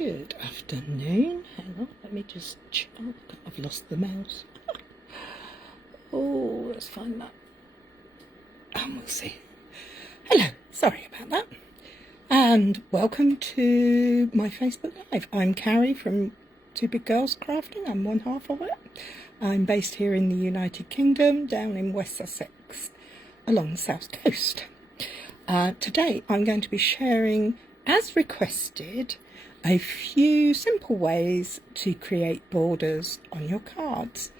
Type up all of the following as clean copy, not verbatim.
Good afternoon. Hang on, let me just check. Oh, I've lost the mouse. Oh, let's find that. And we'll see. Hello, sorry about that. And welcome to my Facebook Live. I'm Cary from Two Big Girls Crafting. I'm one half of it. I'm based here in the United Kingdom, down in West Sussex, along the south coast. Today I'm going to be sharing, as requested, a few simple ways to create borders on your cards.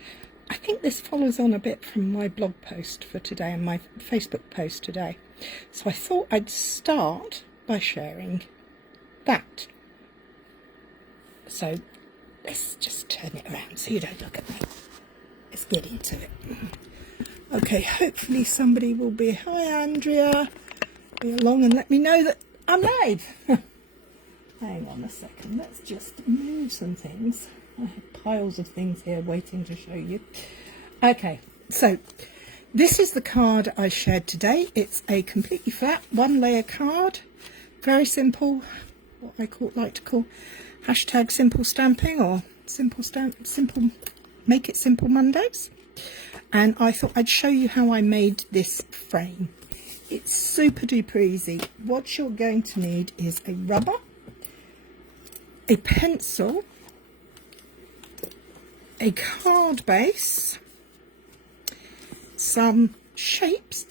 I think this follows on a bit from my blog post for today and my Facebook post today. So I thought I'd start by sharing that. So let's just turn it around so you don't look at me. Let's get into it. Okay, hopefully somebody will be, hi Andrea, be along and let me know that I'm live. Hang on a second, let's just move some things. I have piles of things here waiting to show you. Okay, so this is the card I shared today. It's a completely flat, one layer card. Very simple, what I like to call hashtag simple stamping or simple make it simple Mondays. And I thought I'd show you how I made this frame. It's super duper easy. What you're going to need is a rubber, a pencil, a card base, some shapes.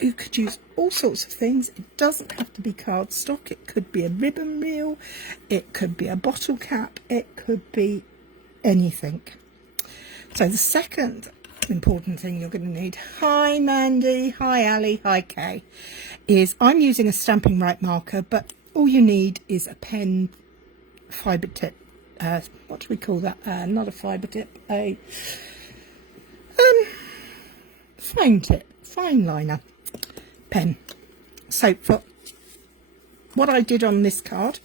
You could use all sorts of things. It doesn't have to be cardstock. It could be a ribbon reel, it could be a bottle cap, it could be anything. So the second important thing you're going to need, hi Mandy, hi Ali, hi Kay, is I'm using a Stampin' Right marker, but all you need is a pen, fibre tip, what do we call that? Not a fibre tip, a fine tip, fine liner pen. So for what I did on this card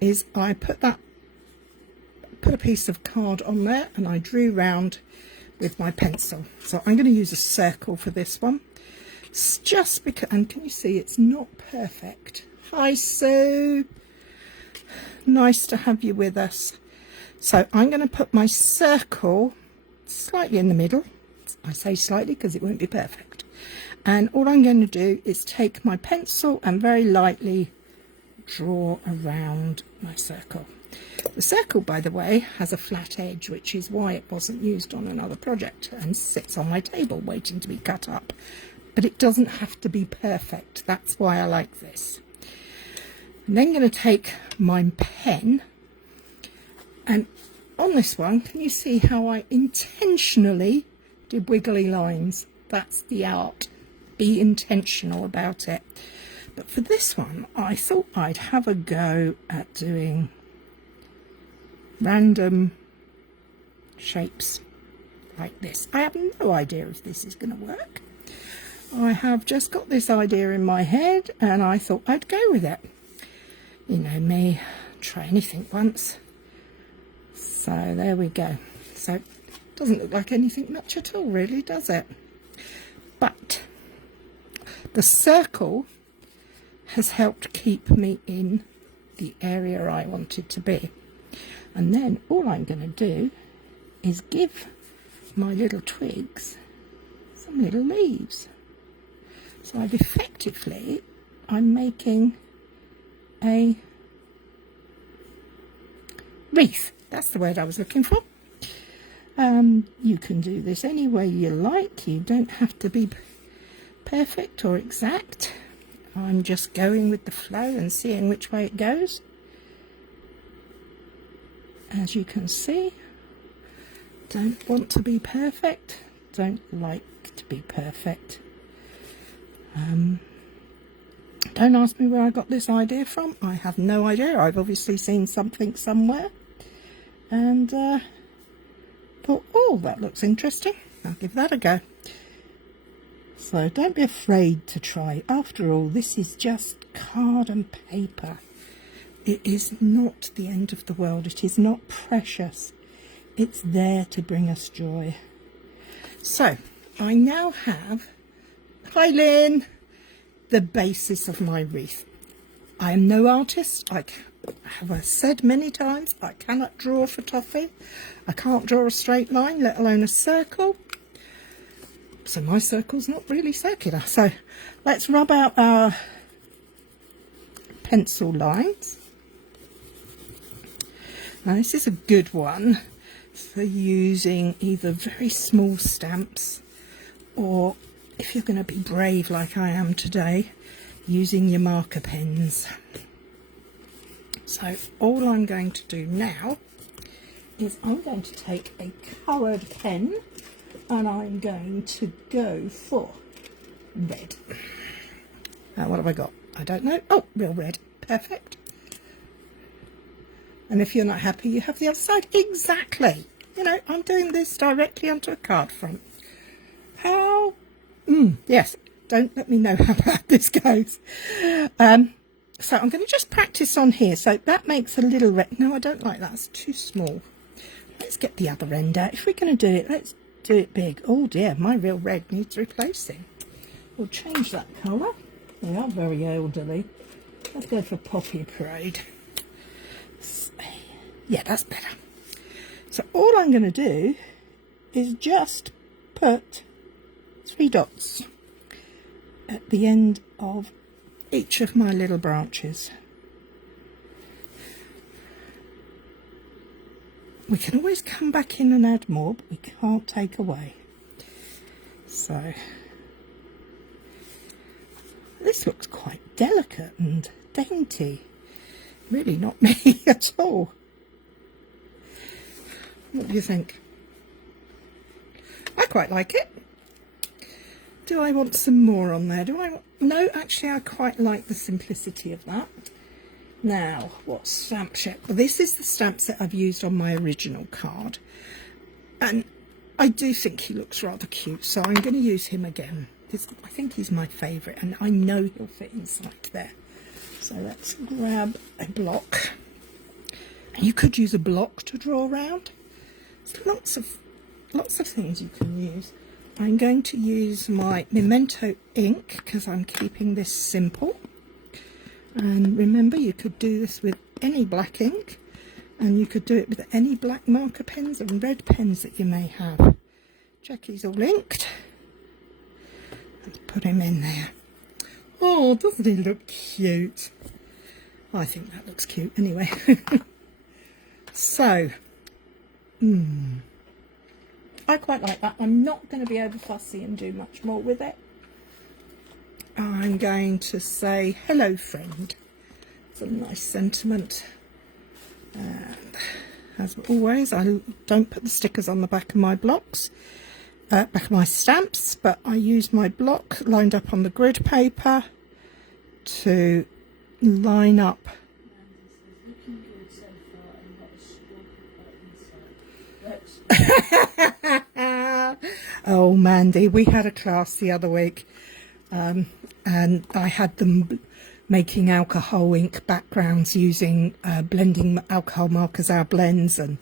is I put a piece of card on there and I drew round with my pencil. So I'm going to use a circle for this one. It's just because, and can you see it's not perfect? Hi Sue, nice to have you with us. So I'm going to put my circle slightly in the middle. I say slightly because it won't be perfect. And all I'm going to do is take my pencil and very lightly draw around my circle. The circle, by the way, has a flat edge, which is why it wasn't used on another project and sits on my table waiting to be cut up. But it doesn't have to be perfect. That's why I like this. I'm then going to take my pen, and on this one, can you see how I intentionally did wiggly lines? That's the art. Be intentional about it. But for this one, I thought I'd have a go at doing random shapes like this. I have no idea if this is going to work. I have just got this idea in my head and I thought I'd go with it. You know me, try anything once. So there we go. So it doesn't look like anything much at all really, does it? But the circle has helped keep me in the area I wanted to be. And then all I'm going to do is give my little twigs some little leaves. So I'm making a wreath. That's the word I was looking for. You can do this any way you like. You don't have to be perfect or exact. I'm just going with the flow and seeing which way it goes. As you can see, don't want to be perfect, don't like to be perfect. Don't ask me where I got this idea from. I have no idea. I've obviously seen something somewhere and thought, oh, that looks interesting. I'll give that a go. So don't be afraid to try. After all, this is just card and paper. It is not the end of the world. It is not precious. It's there to bring us joy. So I now have, hi Lynn, the basis of my wreath. I am no artist. I have said many times, I cannot draw for toffee. I can't draw a straight line, let alone a circle. So my circle's not really circular. So let's rub out our pencil lines. Now this is a good one for using either very small stamps, or if you're going to be brave like I am today, using your marker pens. So all I'm going to do now is I'm going to take a coloured pen and I'm going to go for red. Now what have I got? I don't know. Oh, real red. Perfect. And if you're not happy, you have the other side. Exactly. You know, I'm doing this directly onto a card front. How? Yes. Don't let me know how bad this goes. So I'm going to just practice on here. So that makes a little red. No, I don't like that. It's too small. Let's get the other end out. If we're going to do it, let's do it big. Oh dear, my real red needs replacing. We'll change that colour. They are very elderly. Let's go for Poppy Parade. Yeah, that's better. So all I'm going to do is just put 3 dots at the end of each of my little branches. We can always come back in and add more, but we can't take away. So this looks quite delicate and dainty. Really not me at all. What do you think? I quite like it. Do I want some more on there? No, actually I quite like the simplicity of that. Now, what stamp set? Well, this is the stamp set I've used on my original card. And I do think he looks rather cute, so I'm going to use him again. I think he's my favourite, and I know he'll fit inside there. So let's grab a block. And you could use a block to draw around. There's lots of things you can use. I'm going to use my Memento ink because I'm keeping this simple. And remember, you could do this with any black ink, and you could do it with any black marker pens and red pens that you may have. Check he's all inked. Let's put him in there. Oh, doesn't he look cute? I think that looks cute anyway. So, I quite like that. I'm not going to be over fussy and do much more with it. I'm going to say, hello friend. It's a nice sentiment. And as always, I don't put the stickers on the back of my blocks, back of my stamps, but I use my block lined up on the grid paper to line up. Oh, Mandy, we had a class the other week, and I had them making alcohol ink backgrounds using blending alcohol markers, our blends, and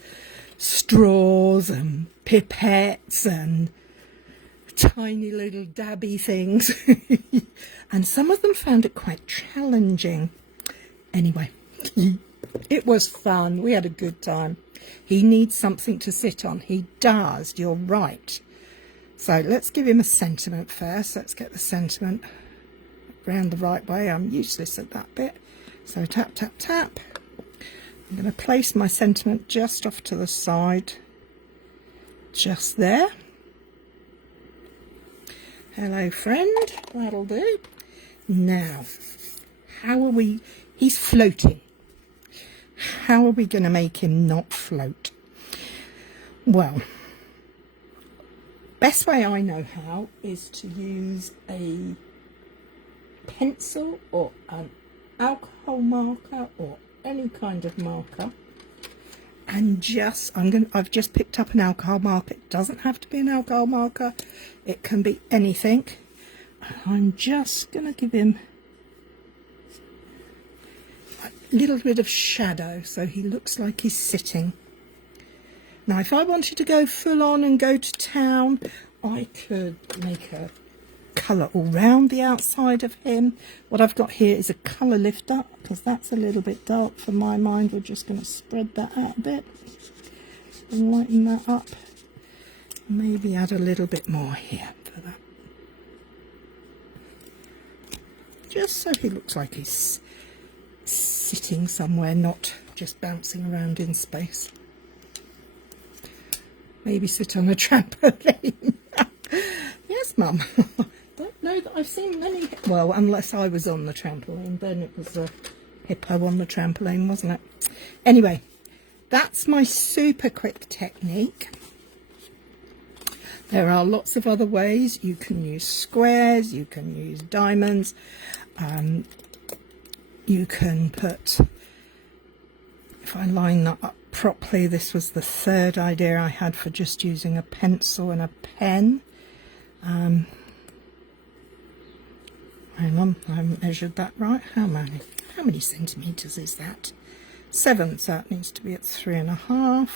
straws and pipettes and tiny little dabby things. And some of them found it quite challenging. Anyway, it was fun. We had a good time. He needs something to sit on. He does. You're right. So let's give him a sentiment first. Let's get the sentiment round the right way. I'm useless at that bit. So tap, tap, tap. I'm going to place my sentiment just off to the side. Just there. Hello, friend. That'll do. Now, how are we... He's floating. How are we going to make him not float? Well, best way I know how is to use a pencil or an alcohol marker or any kind of marker, and I've just picked up an alcohol marker. It doesn't have to be an alcohol marker, it can be anything. I'm just going to give him a little bit of shadow so he looks like he's sitting. Now if I wanted to go full on and go to town, I could make a colour all round the outside of him. What I've got here is a colour lifter, because that's a little bit dark for my mind. We're just going to spread that out a bit and lighten that up. Maybe add a little bit more here for that. Just so he looks like he's sitting somewhere, not just bouncing around in space. Maybe sit on a trampoline. Yes, Mum. Don't know that I've seen many. Well, unless I was on the trampoline, then it was a hippo on the trampoline, wasn't it? Anyway, that's my super quick technique. There are lots of other ways. You can use squares, you can use diamonds, you can put, if I line that up properly, this was the third idea I had for just using a pencil and a pen. Hang on, I haven't measured that right. How many centimetres is that? 7, so that needs to be at 3.5.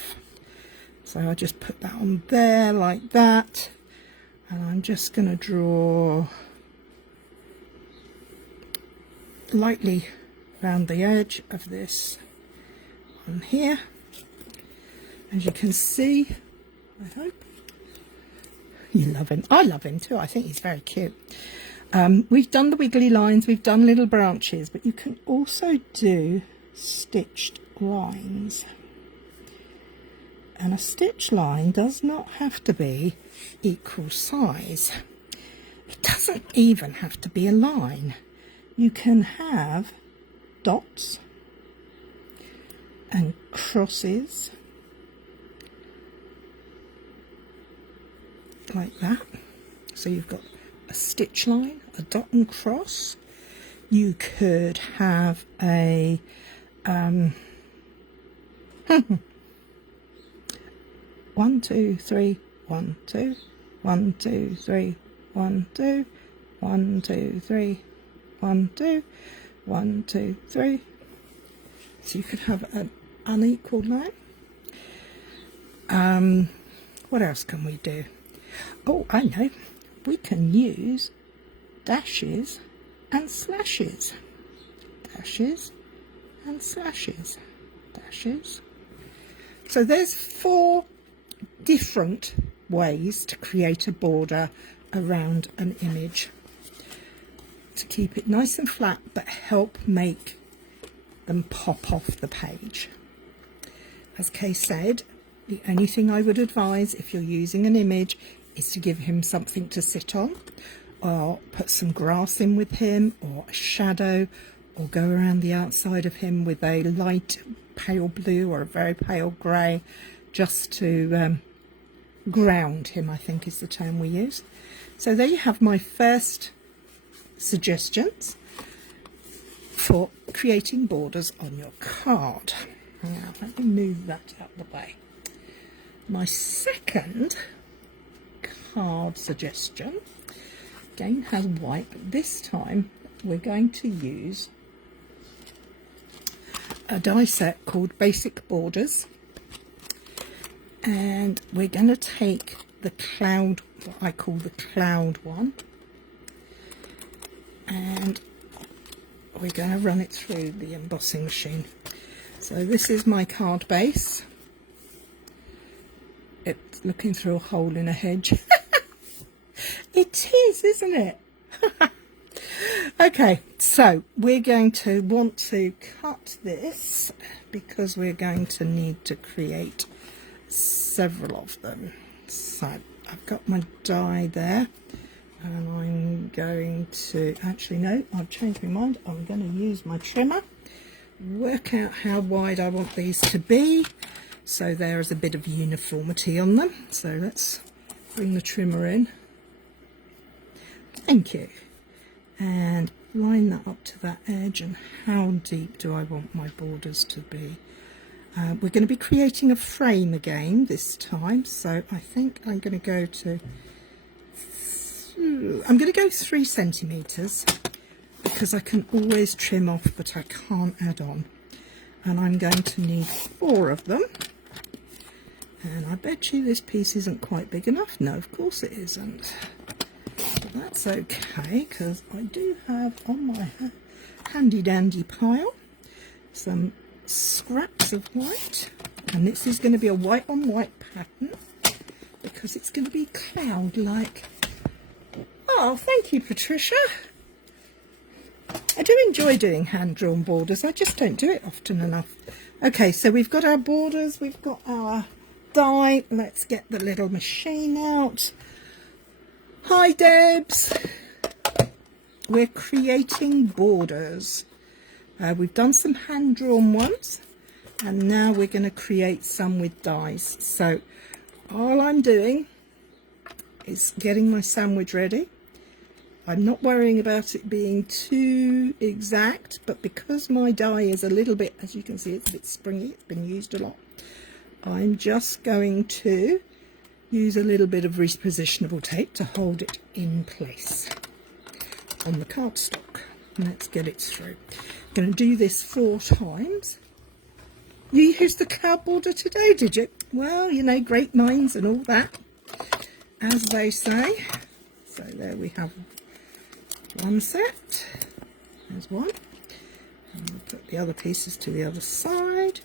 So I just put that on there like that, and I'm just going to draw lightly around the edge of this on here. As you can see, I hope you love him. I love him too. I think he's very cute. We've done the wiggly lines, we've done little branches, but you can also do stitched lines. And a stitch line does not have to be equal size. It doesn't even have to be a line. You can have dots and crosses like that. So you've got a stitch line, a dot and cross. You could have a 1, 2, 3, 1, 2, 1, 2, 3, 1, 2, 1, 2, 3, 1, 2, 1, 2, 3. So you could have an unequal line. What else can we do? Oh, I know. We can use dashes and slashes. Dashes and slashes. Dashes. So there's 4 different ways to create a border around an image to keep it nice and flat but help make them pop off the page. As Kay said, the only thing I would advise if you're using an image is to give him something to sit on, or put some grass in with him, or a shadow, or go around the outside of him with a light pale blue or a very pale grey, just to ground him, I think is the term we use. So there you have my first suggestions for creating borders on your card. Now let me move that out of the way. My second card suggestion again has white, but this time we're going to use a die set called Basic Borders, and we're going to take the cloud, what I call the cloud one, and we're going to run it through the embossing machine. So this is my card base. It's looking through a hole in a hedge. It is, isn't it? Okay, so we're going to want to cut this because we're going to need to create several of them. So I've got my die there, and I'm going to, actually no, I've changed my mind. I'm going to use my trimmer, work out how wide I want these to be so there is a bit of uniformity on them. So let's bring the trimmer in. Thank you. And line that up to that edge. And how deep do I want my borders to be? We're going to be creating a frame again this time, so I think I'm going to go to 3 centimetres because I can always trim off, but I can't add on. And I'm going to need 4 of them. And I bet you this piece isn't quite big enough. No, of course it isn't. that's okay, because I do have on my handy dandy pile some scraps of white, and this is going to be a white on white pattern because it's going to be cloud-like. Oh, thank you, Patricia. I do enjoy doing hand-drawn borders. I just don't do it often enough. Okay, so we've got our borders, we've got our die. Let's get the little machine out. Hi, Debs. We're creating borders. We've done some hand-drawn ones, and now we're going to create some with dies. So all I'm doing is getting my sandwich ready. I'm not worrying about it being too exact, but because my die is a little bit, as you can see, it's a bit springy, it's been used a lot, I'm just going to use a little bit of repositionable tape to hold it in place on the cardstock. Let's get it through. I'm going to do this 4 times. You used the cloud border today, did you? Well, you know, great minds and all that, as they say. So there we have one set. There's one. And we'll put the other pieces to the other side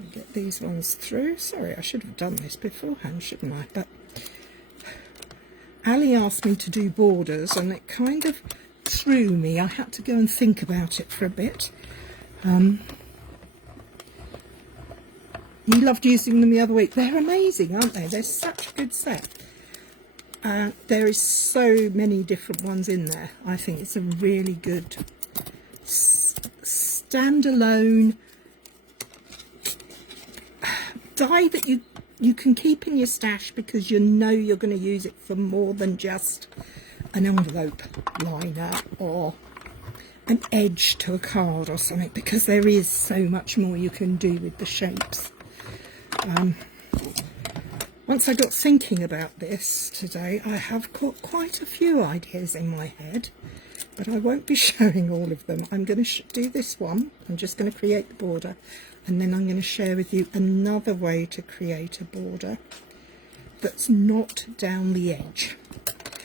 and get these ones through. Sorry, I should have done this beforehand, shouldn't I? But Ali asked me to do borders, and it kind of threw me. I had to go and think about it for a bit. You loved using them the other week. They're amazing, aren't they? They're such a good set. There is so many different ones in there. I think it's a really good standalone die that you can keep in your stash because you know you're going to use it for more than just an envelope liner or an edge to a card or something, because there is so much more you can do with the shapes. Once I got thinking about this today, I have got quite a few ideas in my head, but I won't be showing all of them. I'm going to do this one. I'm just going to create the border, and then I'm going to share with you another way to create a border that's not down the edge,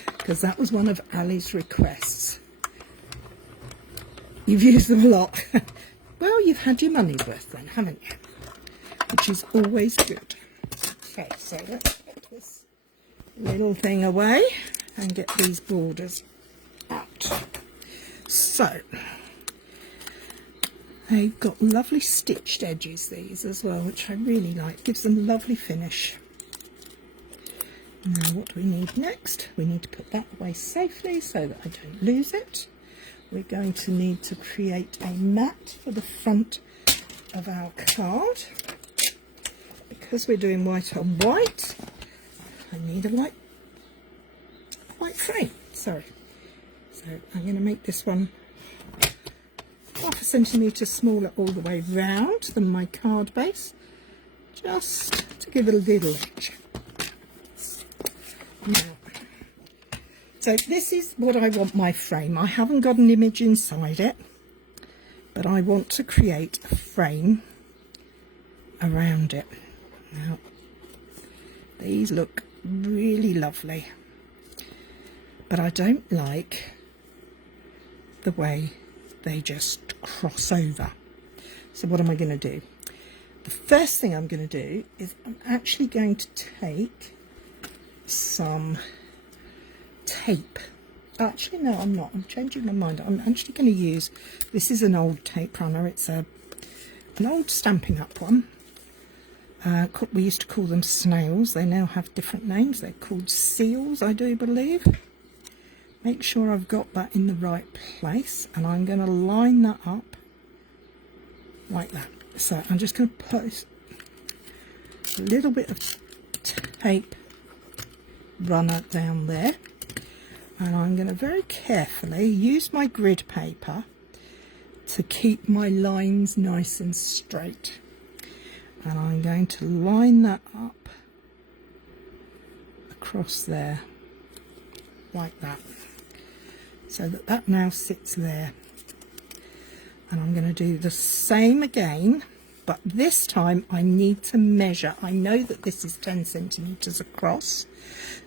because that was one of Ali's requests. You've used them a lot. Well, you've had your money's worth then, haven't you? Which is always good. Okay, so let's get this little thing away and get these borders out. So they've got lovely stitched edges, these as well, which I really like. Gives them a lovely finish. Now what do we need next? We need to put that away safely so that I don't lose it. We're going to need to create a mat for the front of our card. Because we're doing white on white, I need a white frame. Sorry. So I'm going to make this one 1/2 centimetre smaller all the way round than my card base, just to give it a little edge. Now, so this is what I want my frame. I haven't got an image inside it, but I want to create a frame around it. Now, these look really lovely, but I don't like the way they just cross over. So what am I going to do? The first thing I'm going to do is I'm actually going to take some tape. Actually, no, I'm not. I'm changing my mind. I'm actually going to use, this is an old tape runner. It's an old Stampin' Up one. We used to call them snails. They now have different names. They're called seals, I do believe. Make sure I've got that in the right place, and I'm going to line that up like that. So I'm just going to put a little bit of tape runner down there, and I'm going to very carefully use my grid paper to keep my lines nice and straight. And I'm going to line that up across there like that, so that now sits there. And I'm going to do the same again but this time I need to measure. I know that this is 10 centimetres across,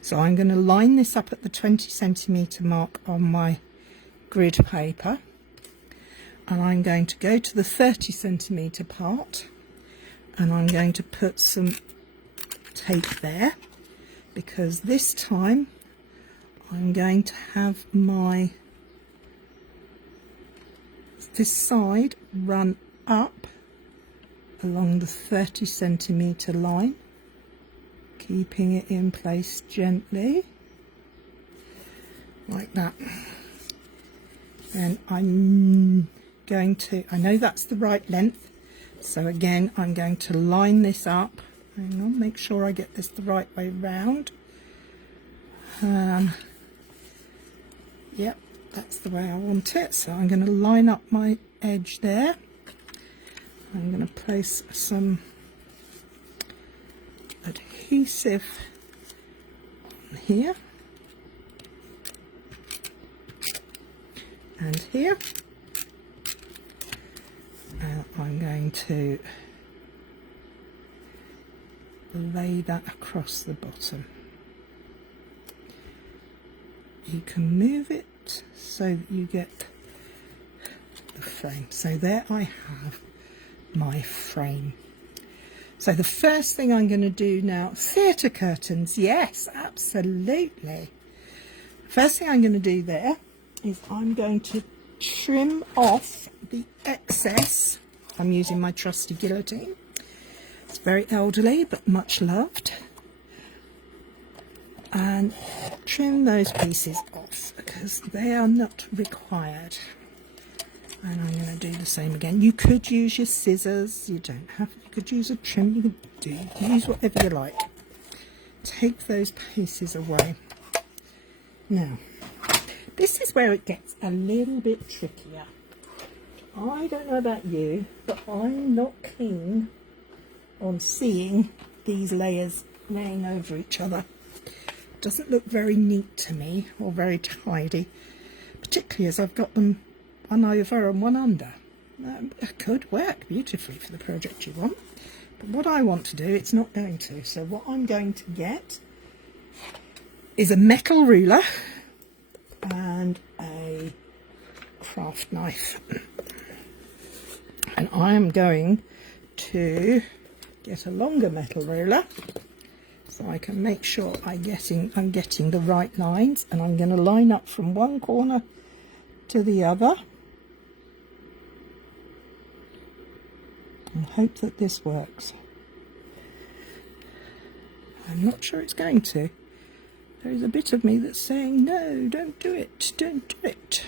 so I'm going to line this up at the 20 centimetre mark on my grid paper, and I'm going to go to the 30 centimetre part, and I'm going to put some tape there, because this time I'm going to have this side run up along the 30 centimetre line, keeping it in place gently like that. And I'm going to, I know that's the right length, so again I'm going to line this up. Hang on, make sure I get this the right way round. Yep, that's the way I want it. So I'm going to line up my edge there. I'm going to place some adhesive on here and here, and I'm going to lay that across the bottom. You can move it so that you get the frame. So there I have my frame. So the first thing I'm going to do now, theatre curtains, yes, absolutely. First thing I'm going to do there is I'm going to trim off the excess. I'm using my trusty guillotine. It's very elderly but much loved. And trim those pieces off because they are not required. And I'm going to do the same again. You could use your scissors, you don't have, you could use a trim, you could use whatever you like. Take those pieces away. Now, this is where it gets a little bit trickier. I don't know about you, but I'm not keen on seeing these layers laying over each other. It doesn't look very neat to me, or very tidy, particularly as I've got them one over and one under. It could work beautifully for the project you want, but what I want to do, it's not going to. So what I'm going to get is a metal ruler and a craft knife, and I am going to get a longer metal ruler so I can make sure I'm getting the right lines, and I'm going to line up from one corner to the other and hope that this works. I'm not sure it's going to. There is a bit of me that's saying, no, don't do it, don't do it.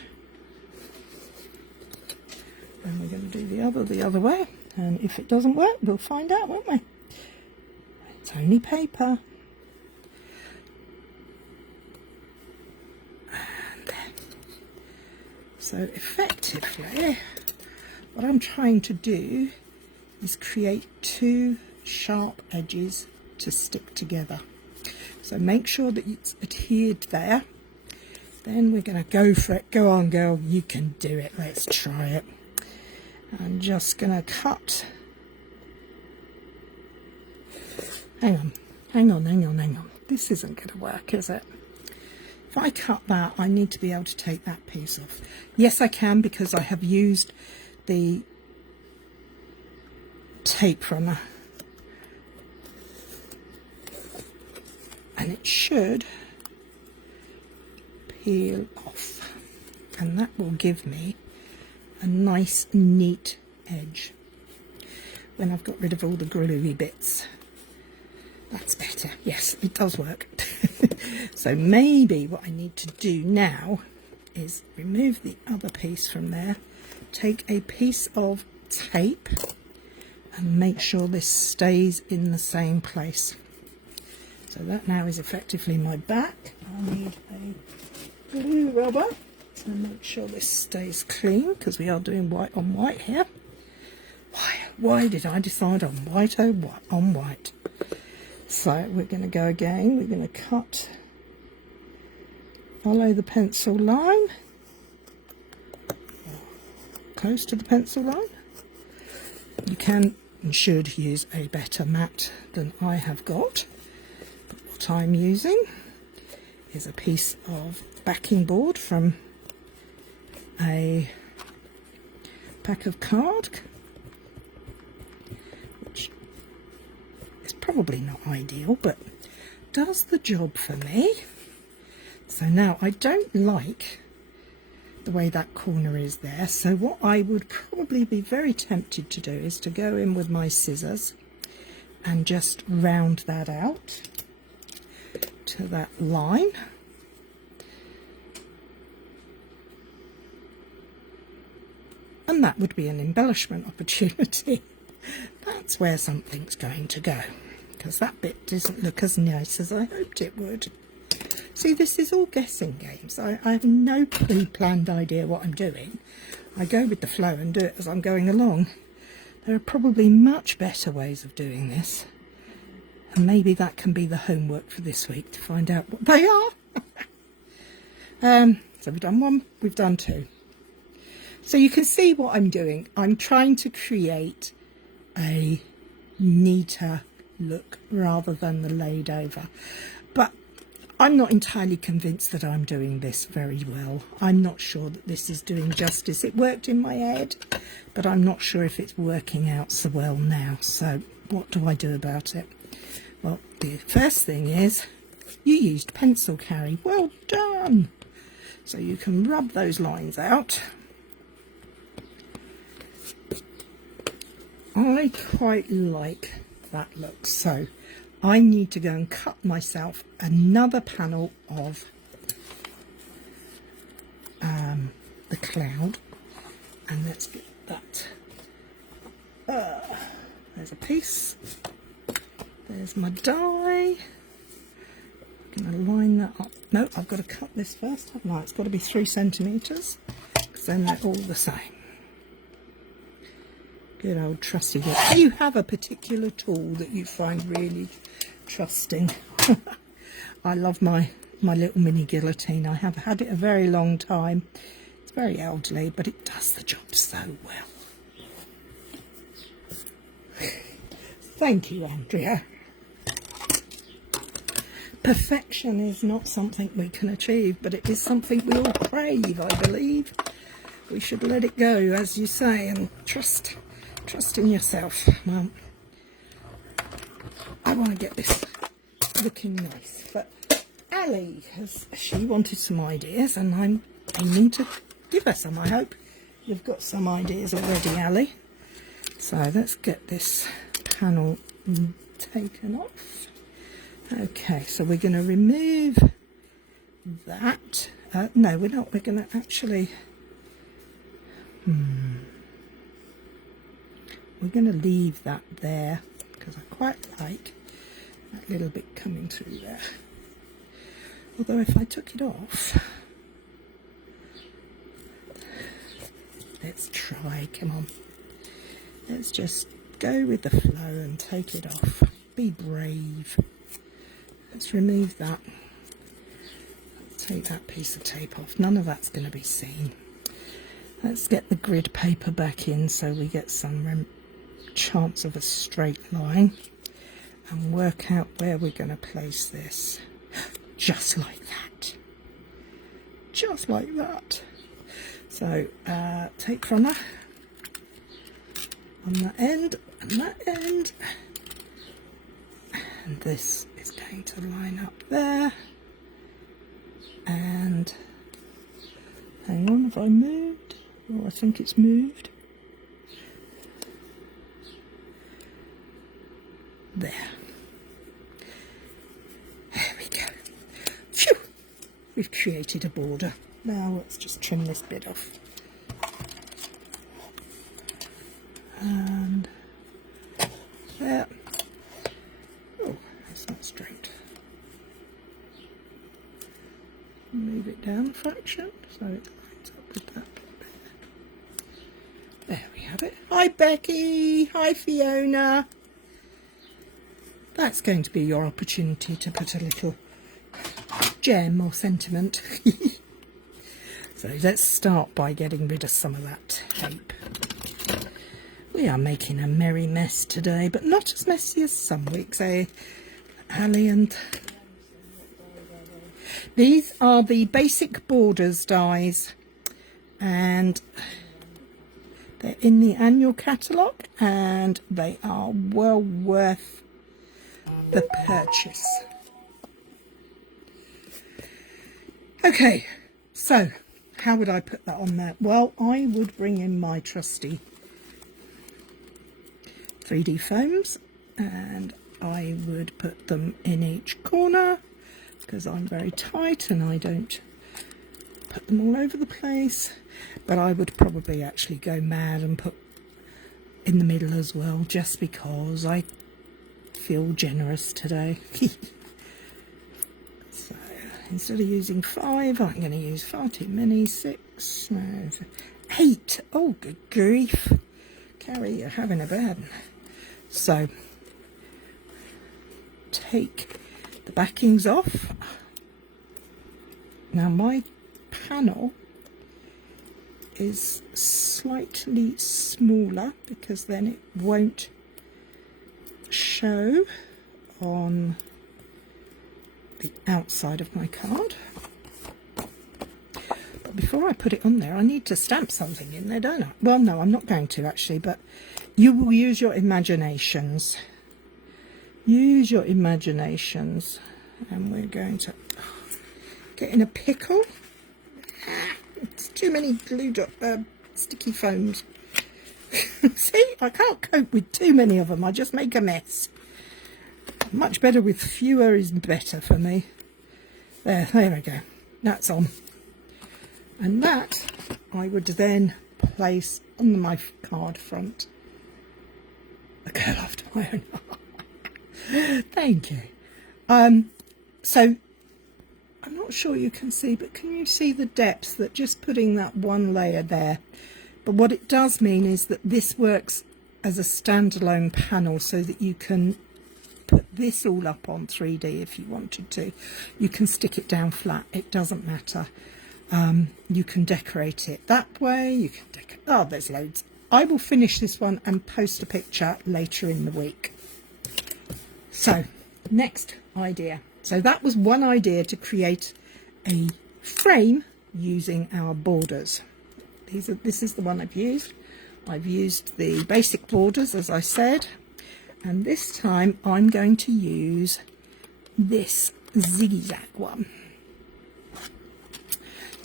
And we're going to do the other way, and if it doesn't work, we'll find out, won't we? It's only paper. And there. So effectively, what I'm trying to do is create two sharp edges to stick together. So make sure that it's adhered there. Then we're going to go for it. Go on, girl, you can do it. Let's try it. I'm just going to cut. Hang on. This isn't going to work, is it? If I cut that, I need to be able to take that piece off. Yes, I can, because I have used the tape runner. And it should peel off. And that will give me a nice, neat edge when I've got rid of all the gluey bits. That's better. Yes, it does work. So maybe what I need to do now is remove the other piece from there, take a piece of tape and make sure this stays in the same place. So that now is effectively my back. I need a glue rubber to make sure this stays clean, because we are doing white on white here. Why did I decide on white on white? So we're going to go again. We're going to cut, follow the pencil line, close to the pencil line. You can and should use a better mat than I have got. But what I'm using is a piece of backing board from a pack of card, which is probably not ideal, but does the job for me. So now I don't like the way that corner is there, so what I would probably be very tempted to do is to go in with my scissors and just round that out to that line. And that would be an embellishment opportunity. That's where something's going to go, because that bit doesn't look as nice as I hoped it would. See, this is all guessing games. I have no pre-planned idea what I'm doing. I go with the flow and do it as I'm going along. There are probably much better ways of doing this. And maybe that can be the homework for this week, to find out what they are. So we've done one, we've done two. So you can see what I'm doing. I'm trying to create a neater look rather than the laid over. But I'm not entirely convinced that I'm doing this very well. I'm not sure that this is doing justice. It worked in my head, but I'm not sure if it's working out so well now. So what do I do about it? Well, the first thing is you used pencil, Cary. Well done. So you can rub those lines out. I quite like that look, so I need to go and cut myself another panel of the cloud, and let's get that. There's a piece. There's my die. I'm going to line that up. No, I've got to cut this first, haven't I? It's got to be 3 centimetres, because then they're all the same. Good old trusty work. Do you have a particular tool that you find really trusting? I love my little mini guillotine. I have had it a very long time. It's very elderly, but it does the job so well. Thank you, Andrea. Perfection is not something we can achieve, but it is something we all crave, I believe. We should let it go, as you say, and trust in yourself. Well, I want to get this looking nice, but Ali she wanted some ideas, and I'm aiming to give her some. I hope you've got some ideas already, Ali. So let's get this panel taken off. Okay, so we're going to remove that. No, we're not. We're going to actually we're going to leave that there, because I quite like that little bit coming through there. Although if I took it off, let's try, come on. Let's just go with the flow and take it off. Be brave. Let's remove that. Let's take that piece of tape off. None of that's going to be seen. Let's get the grid paper back in so we get some chance of a straight line, and work out where we're going to place this. Just like that. Just like that. So take from that on that end and that end, and this is going to line up there. And hang on, have I moved? Oh, I think it's moved. There. There we go. Phew! We've created a border. Now let's just trim this bit off. And there. Oh, that's not straight. Move it down a fraction so it lines up with that bit there. There we have it. Hi Becky. Hi Fiona. That's going to be your opportunity to put a little gem or sentiment. So let's start by getting rid of some of that tape. We are making a merry mess today, but not as messy as some weeks, eh, Ali? And these are the Basic Borders dies, and they're in the annual catalogue, and they are well worth the purchase. Okay, so how would I put that on there? Well, I would bring in my trusty 3D foams, and I would put them in each corner because I'm very tight and I don't put them all over the place. But I would probably actually go mad and put in the middle as well, just because I feel generous today. So instead of using 5, I'm going to use far too many. 6, no, 8. Oh, good grief. Cary, you're having a bad one. So take the backings off. Now my panel is slightly smaller because then it won't show on the outside of my card. But before I put it on there, I need to stamp something in there, don't I? Well, no, I'm not going to actually, but you will use your imaginations. Use your imaginations. And we're going to get in a pickle. It's too many sticky foams. See, I can't cope with too many of them. I just make a mess. Much better with fewer is better for me. There we go. That's on. And that I would then place on my card front. A girl after my own heart. Thank you. So I'm not sure you can see, but can you see the depth that just putting that one layer there? But what it does mean is that this works as a standalone panel, so that you can put this all up on 3D if you wanted to. You can stick it down flat, it doesn't matter. You can decorate it that way, you can decorate, oh, there's loads. I will finish this one and post a picture later in the week. So, next idea. So that was one idea, to create a frame using our borders. This is the one I've used. I've used the Basic Borders, as I said, and this time I'm going to use this zigzag one.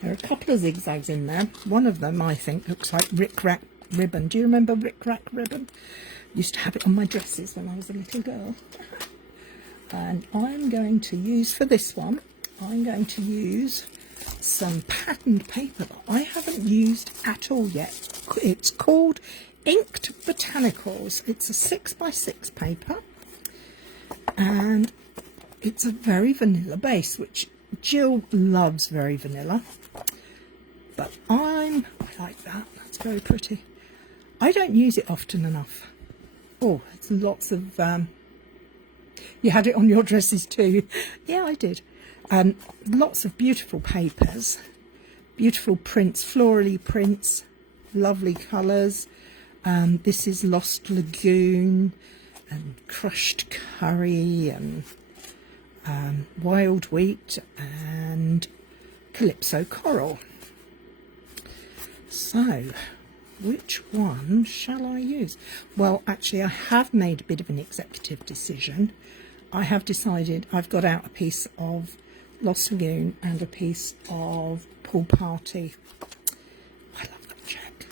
There are a couple of zigzags in there. One of them, I think, looks like Rick Rack ribbon. Do you remember Rick Rack ribbon? Used to have it on my dresses when I was a little girl. And I'm going to use, for this one, I'm going to use some patterned paper that I haven't used at all yet. It's called Inked Botanicals. It's a 6x6 paper, and it's a very vanilla base, which Jill loves very vanilla, but I like that. That's very pretty. I don't use it often enough. Oh, it's lots of you had it on your dresses too. Yeah, I did. Lots of beautiful papers, beautiful prints, florally prints, lovely colours. This is Lost Lagoon and Crushed Curry and Wild Wheat and Calypso Coral. So, which one shall I use? Well, actually, I have made a bit of an executive decision. I have decided I've got out a piece of Lost Lagoon and a piece of Pool Party. I love that check.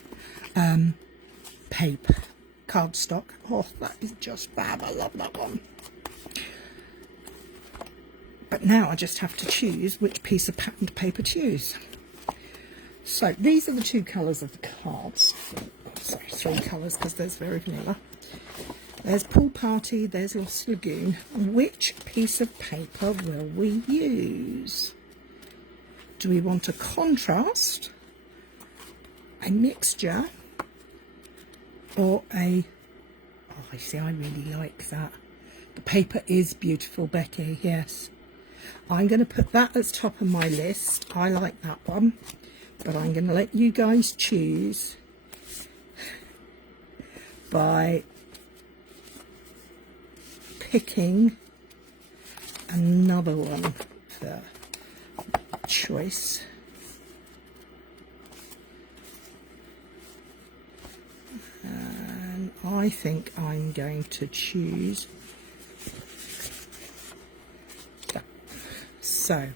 Paper, cardstock. Oh, that is just fab. I love that one. But now I just have to choose which piece of patterned paper to use. So these are the two colours of the cards. Oh, sorry, 3 colours, because there's very vanilla. There's Pool Party, there's Lost Lagoon. Which piece of paper will we use? Do we want a contrast, a mixture, or a... Oh, I see, I really like that. The paper is beautiful, Becky, yes. I'm going to put that as top of my list. I like that one, but I'm going to let you guys choose by picking another one for choice. And I think I'm going to choose that. So,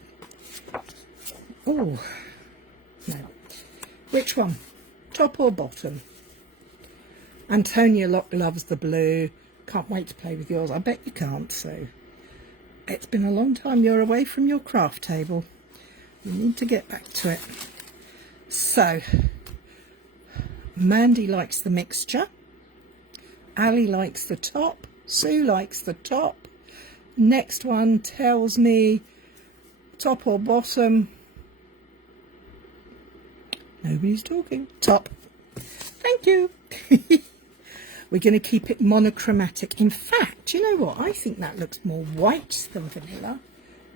oh, no. Which one? Top or bottom? Antonia loves the blue. Can't wait to play with yours. I bet you can't, so it's been a long time you're away from your craft table. You need to get back to it. So, Mandy likes the mixture. Ali likes the top. Sue likes the top. Next one tells me top or bottom. Nobody's talking. Top. Thank you. We're going to keep it monochromatic. In fact, you know what? I think that looks more white than vanilla.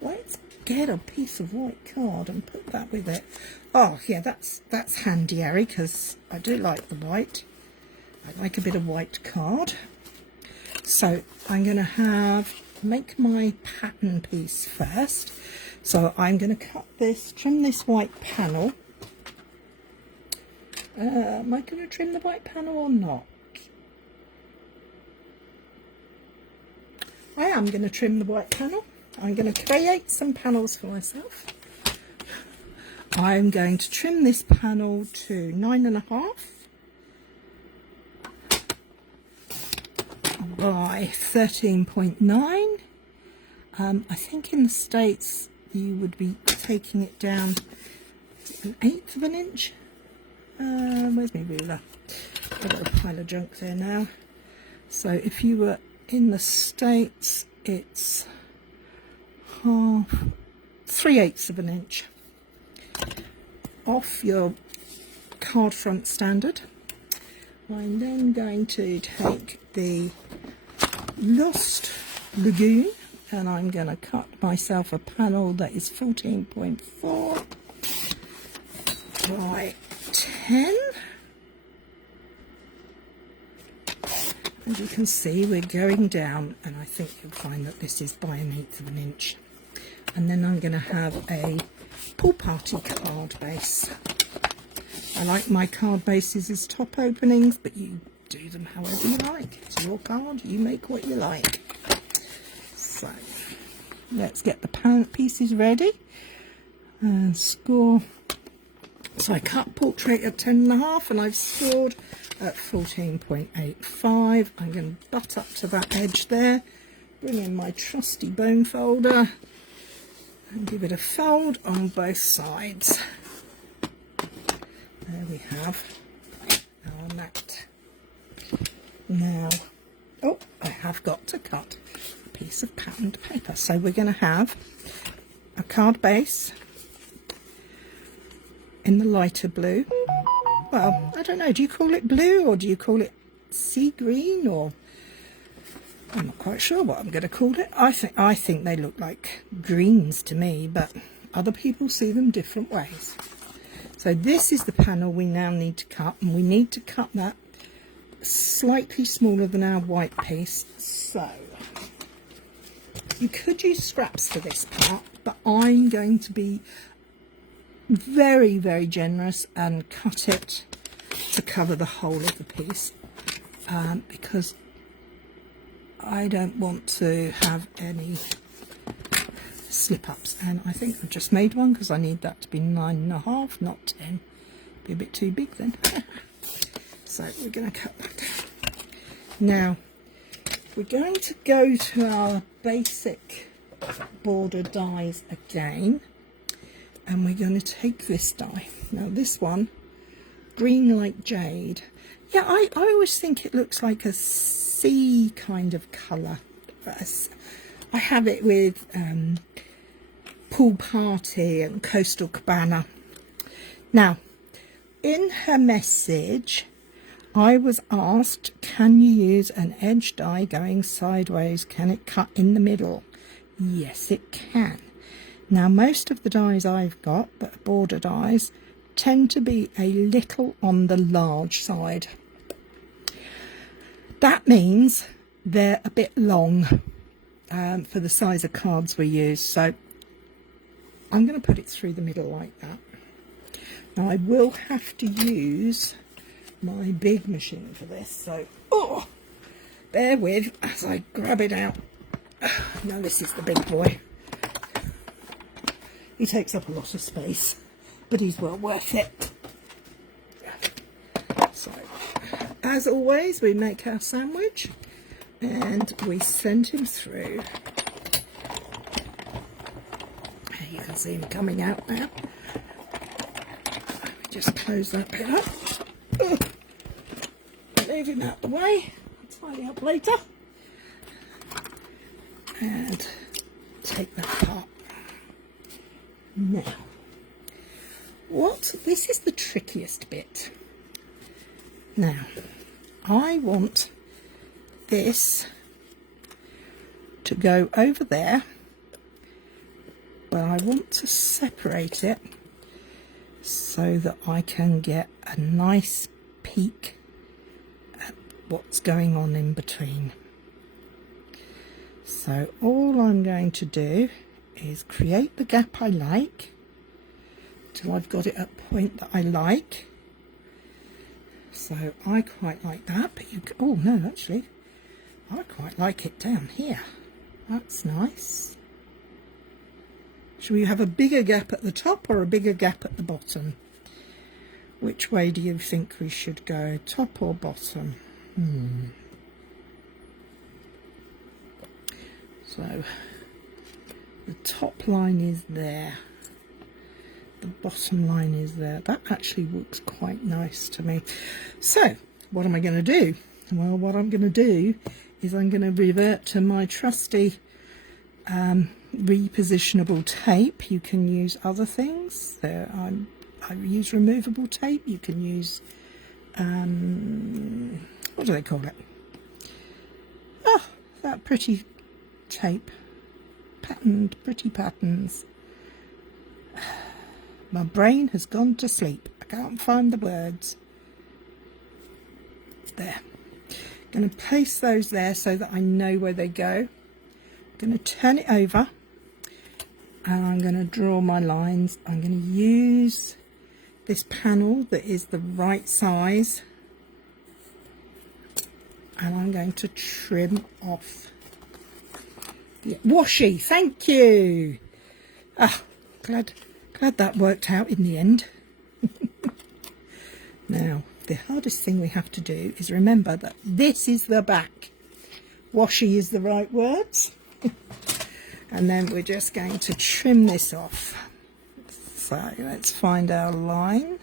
Let's get a piece of white card and put that with it. Oh, yeah, that's handy, Cary, because I do like the white. I like a bit of white card. So I'm going to make my pattern piece first. So I'm going to cut this, trim this white panel. Am I going to trim the white panel or not? I am going to trim the white panel. I'm going to create some panels for myself. I'm going to trim this panel to 9.5 by 13.9. I think in the States you would be taking it down 1/8 of an inch. Where's my ruler? I've got a pile of junk there now. So if you were in the States, it's 3/8 of an inch off your card front standard. I'm then going to take the Lost Lagoon and I'm going to cut myself a panel that is 14.4 by 10. As you can see, we're going down, and I think you'll find that this is by 1/8 of an inch. And then I'm going to have a pool party card base. I like my card bases as top openings, but you do them however you like. It's your card, you make what you like. So, let's get the pieces ready and score. So I cut portrait at 10.5 and I've scored at 14.85. I'm going to butt up to that edge there, bring in my trusty bone folder and give it a fold on both sides. There we have our mat. Now, oh, I have got to cut a piece of patterned paper. So we're going to have a card base in the lighter blue. Well, I don't know, do you call it blue or do you call it sea green, or I'm not quite sure what I'm going to call it. I think they look like greens to me, but other people see them different ways. So this is the panel we now need to cut, and we need to cut that slightly smaller than our white piece. So you could use scraps for this part, but I'm going to be very, very generous and cut it to cover the whole of the piece, because I don't want to have any slip-ups. And I think I've just made one because I need that to be 9.5, not 10. Be a bit too big then. So we're going to cut that. Now we're going to go to our basic border dies again, and we're going to take this die. Now this one, green like jade. Yeah, I always think it looks like a sea kind of colour. I have it with Pool Party and Coastal Cabana. Now, in her message, I was asked, can you use an edge die going sideways? Can it cut in the middle? Yes, it can. Now, most of the dies I've got, that are border dies, tend to be a little on the large side. That means they're a bit long for the size of cards we use, so I'm going to put it through the middle like that. Now I will have to use my big machine for this, so bear with as I grab it out. Now this is the big boy. He takes up a lot of space, but he's well worth it. So, as always, we make our sandwich and we send him through. You can see him coming out now. Let me just close that bit up. Leave him out the way. I'll tidy up later. And take that part. Now, this is the trickiest bit. Now, I want this to go over there, but I want to separate it so that I can get a nice peek at what's going on in between. So all I'm going to do is create the gap I like till I've got it at a point that I like. So I quite like that, but oh no, actually I quite like it down here. That's nice. Should we have a bigger gap at the top or a bigger gap at the bottom? Which way do you think we should go, top or bottom? So the top line is there, the bottom line is there. That actually looks quite nice to me. So what am I going to do? Well, what I'm going to do is I'm going to revert to my trusty repositionable tape. You can use other things. I use removable tape. You can use what do they call it? Oh, that pretty tape, patterned, pretty patterns. My brain has gone to sleep. I can't find the words. There. Going to place those there so that I know where they go. I'm going to turn it over and I'm going to draw my lines. I'm going to use this panel that is the right size and I'm going to trim off. Washi, thank you. Ah, glad that worked out in the end. Now, the hardest thing we have to do is remember that this is the back. Washi is the right words. And then we're just going to trim this off. So let's find our line.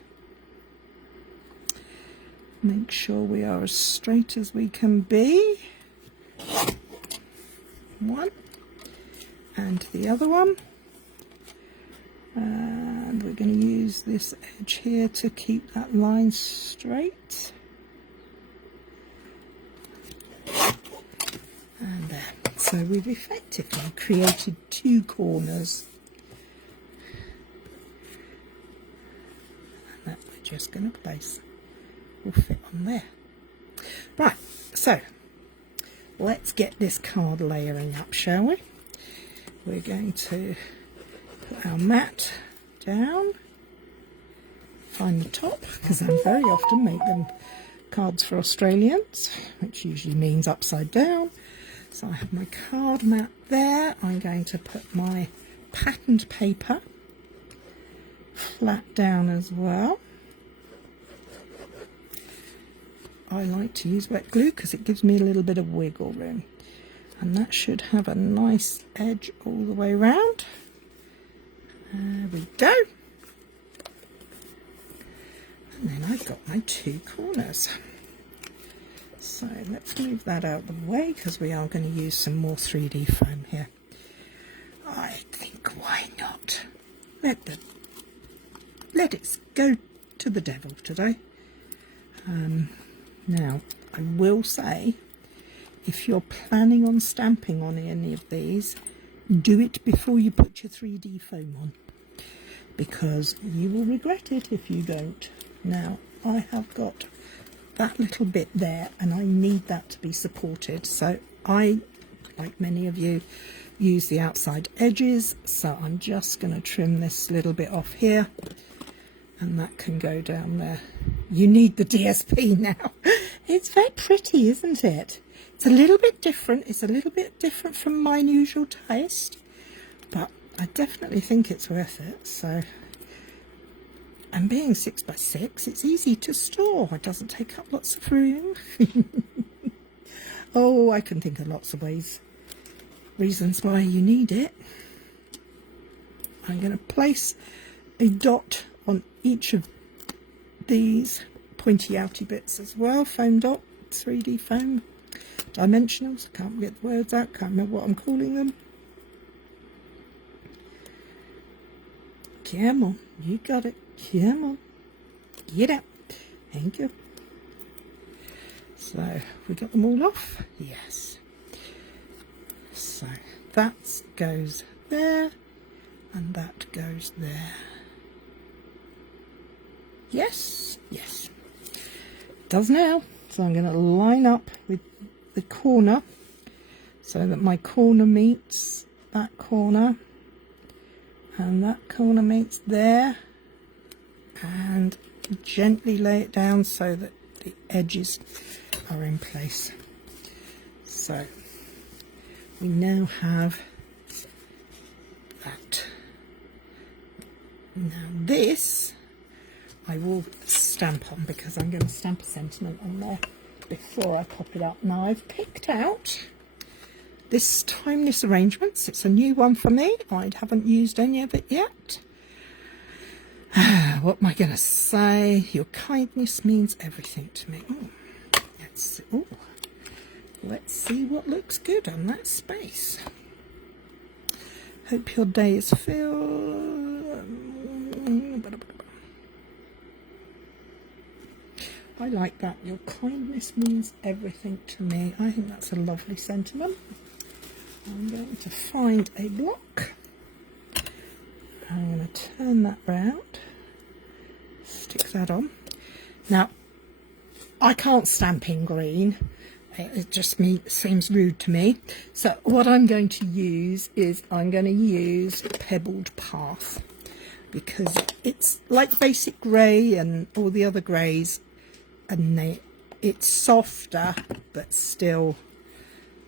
Make sure we are as straight as we can be. One. And the other one. And we're going to use this edge here to keep that line straight. And there. So we've effectively created two corners. And that we're just going to place will fit on there. Right, so let's get this card layering up, shall we? We're going to put our mat down, find the top, because I very often make them cards for Australians, which usually means upside down. So I have my card mat there. I'm going to put my patterned paper flat down as well. I like to use wet glue because it gives me a little bit of wiggle room. And that should have a nice edge all the way around. There we go. And then I've got my two corners. So let's move that out of the way because we are going to use some more 3D foam here. I think, why not? Let it go to the devil today. Now, I will say, if you're planning on stamping on any of these, do it before you put your 3D foam on, because you will regret it if you don't. Now, I have got that little bit there, and I need that to be supported. So I, like many of you, use the outside edges. So I'm just going to trim this little bit off here, and that can go down there. You need the DSP now. It's very pretty, isn't it? It's a little bit different. It's a little bit different from my usual taste, but I definitely think it's worth it. So, and being 6x6, it's easy to store. It doesn't take up lots of room. Oh, I can think of lots of reasons why you need it. I'm going to place a dot on each of these pointy outy bits as well. Foam dot, 3D foam, dimensionals. I can't get the words out, can't remember what I'm calling them. Come on, you got it. Come on, get out. Thank you. So we got them all off. Yes. So that goes there, and that goes there. Yes, yes. It does now. So I'm going to line up with the corner so that my corner meets that corner, and that corner meets there, and gently lay it down so that the edges are in place. So we now have that. Now this I will stamp on, because I'm going to stamp a sentiment on there before I pop it up. Now I've picked out this Timeless Arrangements. It's a new one for me. I haven't used any of it yet. What am I going to say? Your kindness means everything to me. Let's see what looks good on that space. Hope your day is filled. I like that. Your kindness means everything to me. I think that's a lovely sentiment. I'm going to find a block. I'm going to turn that round, stick that on. Now, I can't stamp in green. It just seems rude to me. So what I'm going to use is I'm going to use Pebbled Path, because it's like basic grey and all the other greys, and it's softer but still.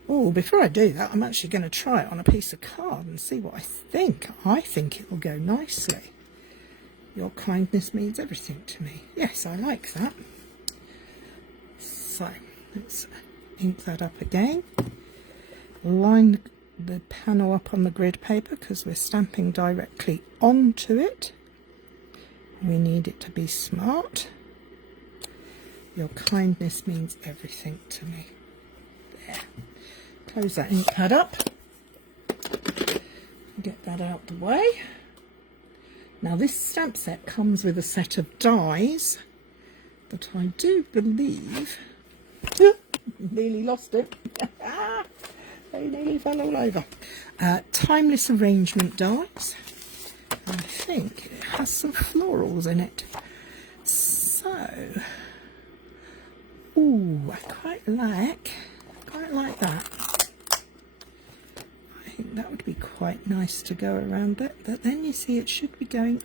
Oh, before I do that, I'm actually going to try it on a piece of card and see what I think. I think it will go nicely. Your kindness means everything to me. Yes, I like that. So let's ink that up again. Line the panel up on the grid paper because we're stamping directly onto it. We need it to be smart. Your kindness means everything to me. There. Close that ink pad up. Get that out the way. Now this stamp set comes with a set of dies that I do believe... nearly lost it. They nearly fell all over. Timeless Arrangement dies. I think it has some florals in it. So, ooh, I quite like that. I think that would be quite nice to go around it. But then you see it should be going...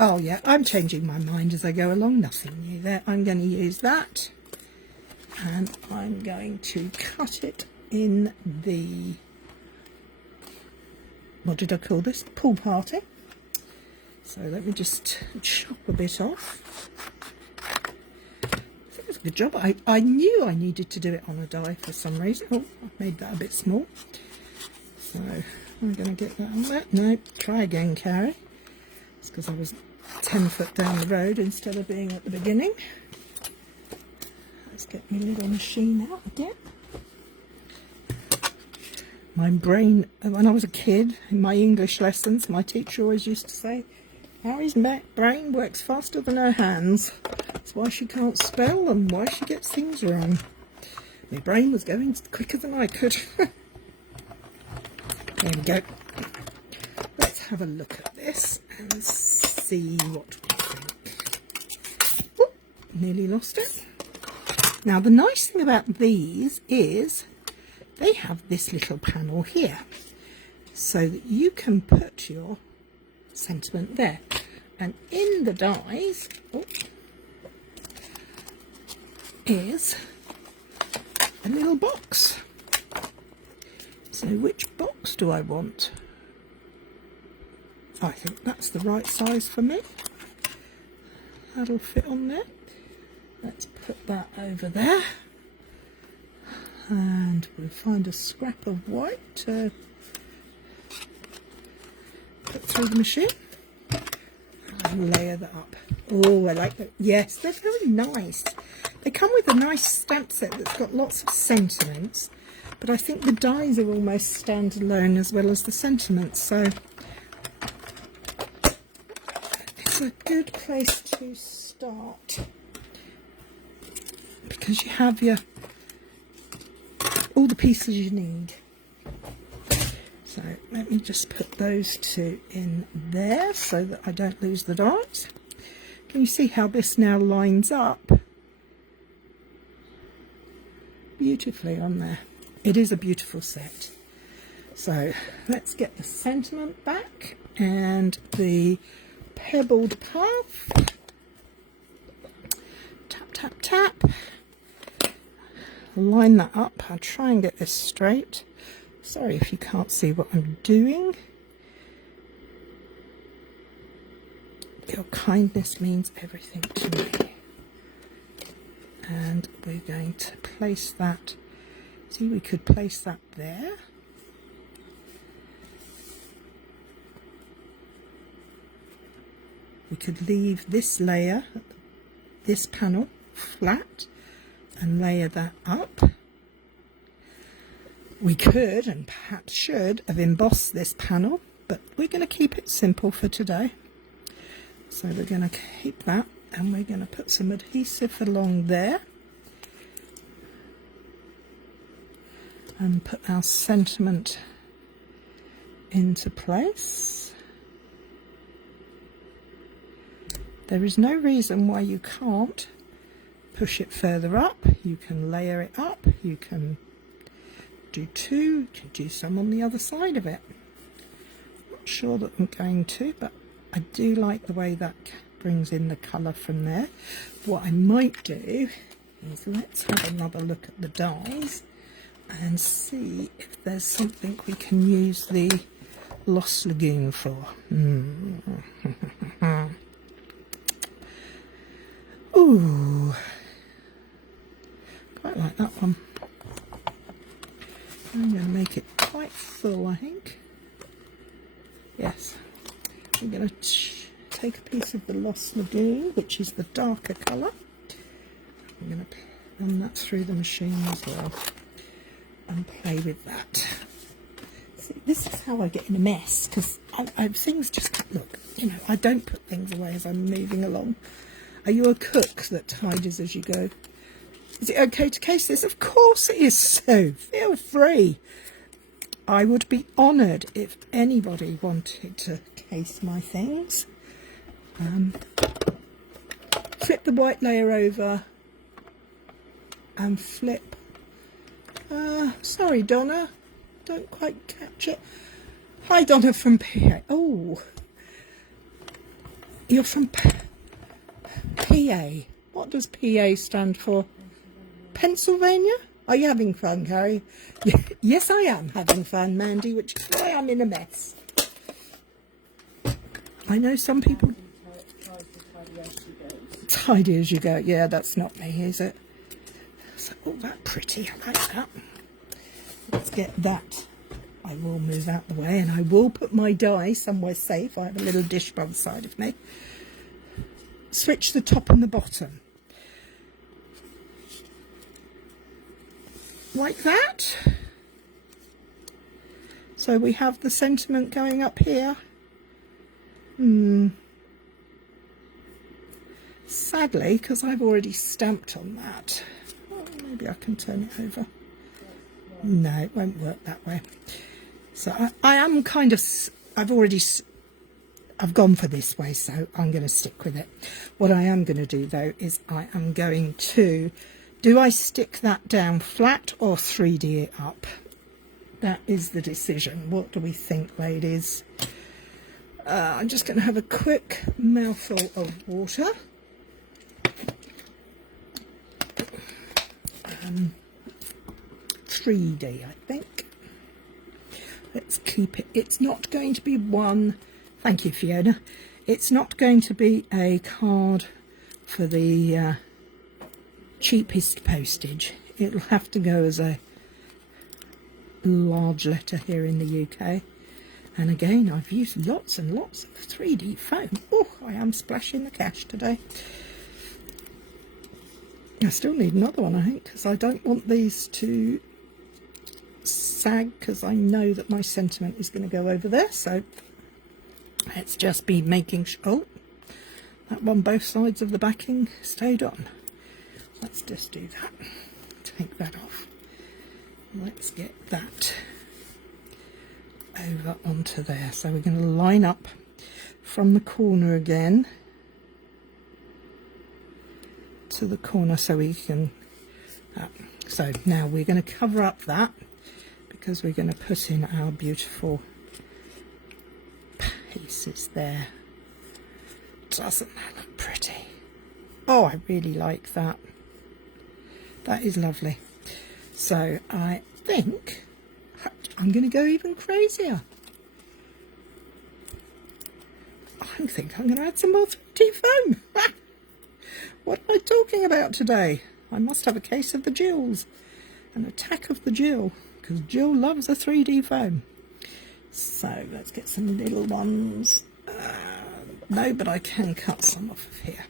Oh yeah, I'm changing my mind as I go along. Nothing new there. I'm going to use that. And I'm going to cut it in the... What did I call this? Pool party. So let me just chop a bit off. I think it's a good job. I knew I needed to do it on a die for some reason. Oh, I've made that a bit small. So I'm going to get that on there. No, try again, Cary. It's because I was 10 foot down the road instead of being at the beginning. Let's get my little machine out again. My brain, when I was a kid, in my English lessons, my teacher always used to say, Cary's brain works faster than her hands. That's why she can't spell and why she gets things wrong. My brain was going quicker than I could. There we go. Let's have a look at this and see what we think. Ooh, nearly lost it. Now the nice thing about these is they have this little panel here, so that you can put your sentiment there. And in the dies is a little box. So which box do I want? I think that's the right size for me. That'll fit on there. Let's put that over there. And we'll find a scrap of white to put through the machine. And layer that up. Oh, I like that. Yes, they're very nice. They come with a nice stamp set that's got lots of sentiments, but I think the dies are almost standalone as well as the sentiments, so it's a good place to start because you have all the pieces you need. So let me just put those two in there so that I don't lose the dies. Can you see how this now lines up beautifully on there? It is a beautiful set. So let's get the sentiment back and the pebbled path. Tap, tap, tap. Line that up. I'll try and get this straight. Sorry if you can't see what I'm doing. Your kindness means everything to me. And we're going to place that. See, we could place that there. We could leave this layer, this panel, flat and layer that up. We could, and perhaps should, have embossed this panel, but we're going to keep it simple for today. So we're going to keep that, and we're going to put some adhesive along there. And put our sentiment into place. There is no reason why you can't push it further up. You can layer it up. You can do two, you can do some on the other side of it. Not sure that I'm going to, but I do like the way that brings in the colour from there. What I might do is let's have another look at the dies and see if there's something we can use the Lost Lagoon for. Ooh, quite like that one. I'm going to make it quite full, I think. Yes. I'm going to take a piece of the Lost Lagoon, which is the darker colour. I'm going to run that through the machine as well and play with that. See, this is how I get in a mess, because things just, look, you know, I don't put things away as I'm moving along. Are you a cook that tidies as you go? Is it okay to case this? Of course it is, so feel free. I would be honoured if anybody wanted to case my things. Flip the white layer over and flip. Sorry, Donna, don't quite catch it. Hi, Donna from PA. Oh, you're from PA. What does PA stand for? Pennsylvania? Are you having fun, Cary? Yes, I am having fun, Mandy, which is why I'm in a mess. I know some people... Tidy as you go. Yeah, that's not me, is it? So, oh, that's pretty. I like that. Let's get that. I will move out the way, and I will put my die somewhere safe. I have a little dish by the side of me. Switch the top and the bottom. Like that. So we have the sentiment going up here. Sadly, because I've already stamped on that. Oh, maybe I can turn it over. No, it won't work that way. So I am kind of, I've gone for this way, so I'm going to stick with it. What I am going to do though is I am going to, do I stick that down flat or 3D it up? That is the decision. What do we think, ladies? I'm just going to have a quick mouthful of water. 3D, I think. Let's keep it. It's not going to be one. Thank you, Fiona. It's not going to be a card for the cheapest postage. It'll have to go as a large letter here in the UK. And again, I've used lots and lots of 3D foam. Oh, I am splashing the cash today. I still need another one, I think, because I don't want these to sag, because I know that my sentiment is going to go over there. So let's just be making sure. Oh, that one, both sides of the backing stayed on. Let's just do that. Take that off. Let's get that over onto there. So we're going to line up from the corner again to the corner so we can so now we're going to cover up that because we're going to put in our beautiful pieces there. Doesn't that look pretty? Oh, I really like that. That is lovely. So I think I'm going to go even crazier. I think I'm going to add some more 3D foam. What am I talking about today? I must have a case of the Jills. An attack of the Jill. Because Jill loves a 3D foam. So let's get some little ones. No, but I can cut some off of here.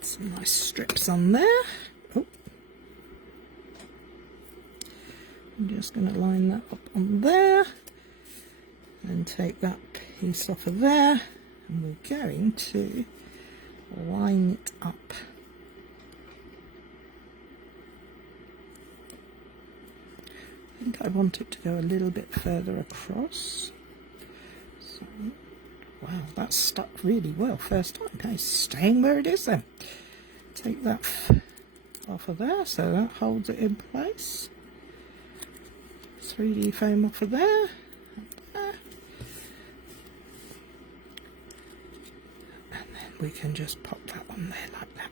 Some nice strips on there. Oh. I'm just going to line that up on there. And take that piece off of there. And we're going to line it up. I think I want it to go a little bit further across. So, wow, that's stuck really well first time. Okay, staying where it is then. Take that off of there, so that holds it in place. 3D foam off of there. We can just pop that on there like that.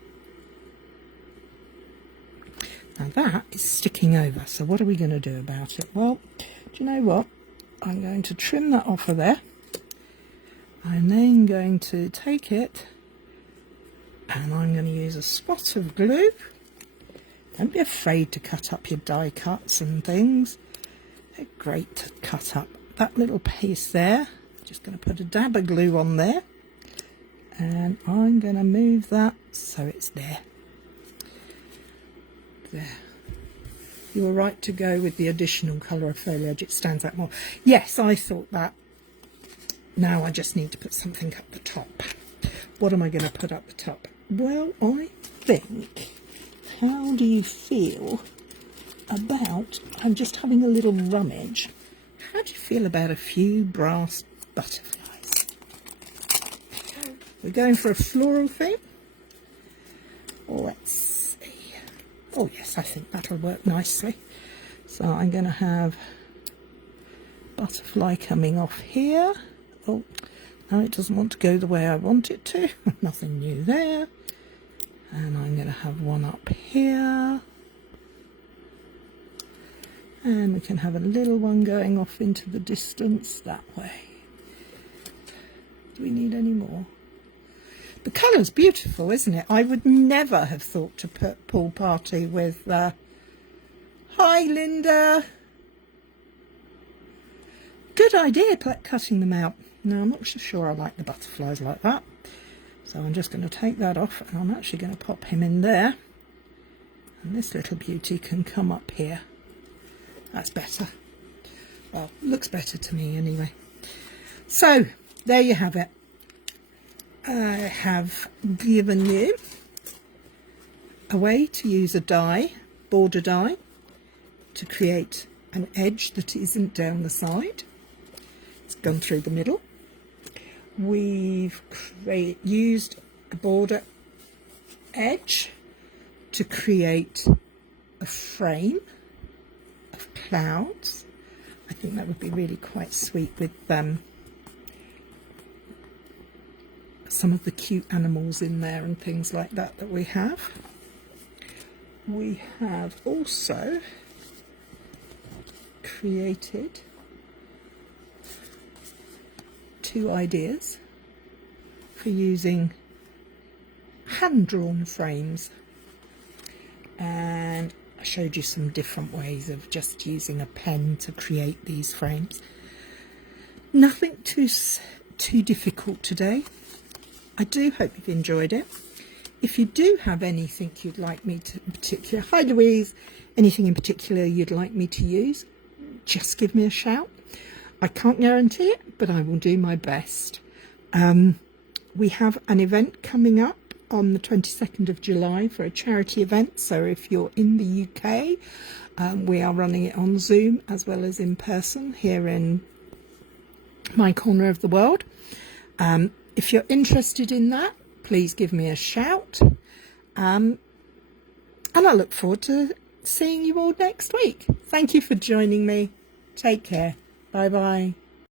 Now that is sticking over, so what are we going to do about it? Well, do you know what? I'm going to trim that off of there. I'm then going to take it and I'm going to use a spot of glue. Don't be afraid to cut up your die cuts and things. They're great to cut up. That little piece there, just going to put a dab of glue on there. And I'm going to move that so it's there. There. You're right to go with the additional colour of foliage. It stands out more. Yes, I thought that. Now I just need to put something up the top. What am I going to put up the top? Well, I think, how do you feel about, I'm just having a little rummage. How do you feel about a few brass butterflies? We're going for a floral theme. Let's see. Oh yes, I think that'll work nicely. So I'm going to have butterfly coming off here. Oh, no, it doesn't want to go the way I want it to. Nothing new there. And I'm going to have one up here. And we can have a little one going off into the distance that way. Do we need any more? The colour's beautiful, isn't it? I would never have thought to put pool party with hi Linda. Good idea cutting them out. Now I'm not so sure I like the butterflies like that. So I'm just going to take that off and I'm actually going to pop him in there. And this little beauty can come up here. That's better. Well, looks better to me anyway. So there you have it. I have given you a way to use a die, border die, to create an edge that isn't down the side. gone through the middle. We've used a border edge to create a frame of clouds. I think that would be really quite sweet with some of the cute animals in there and things like that that we have. We have also created 2 ideas for using hand-drawn frames, and I showed you some different ways of just using a pen to create these frames. Nothing too difficult today. I do hope you've enjoyed it. If you do have anything you'd like me to in particular, hi Louise, anything in particular you'd like me to use, just give me a shout. I can't guarantee it, but I will do my best. We have an event coming up on the 22nd of July for a charity event. So if you're in the UK, we are running it on Zoom as well as in person here in my corner of the world. If you're interested in that, please give me a shout. And I look forward to seeing you all next week. Thank you for joining me. Take care. Bye bye.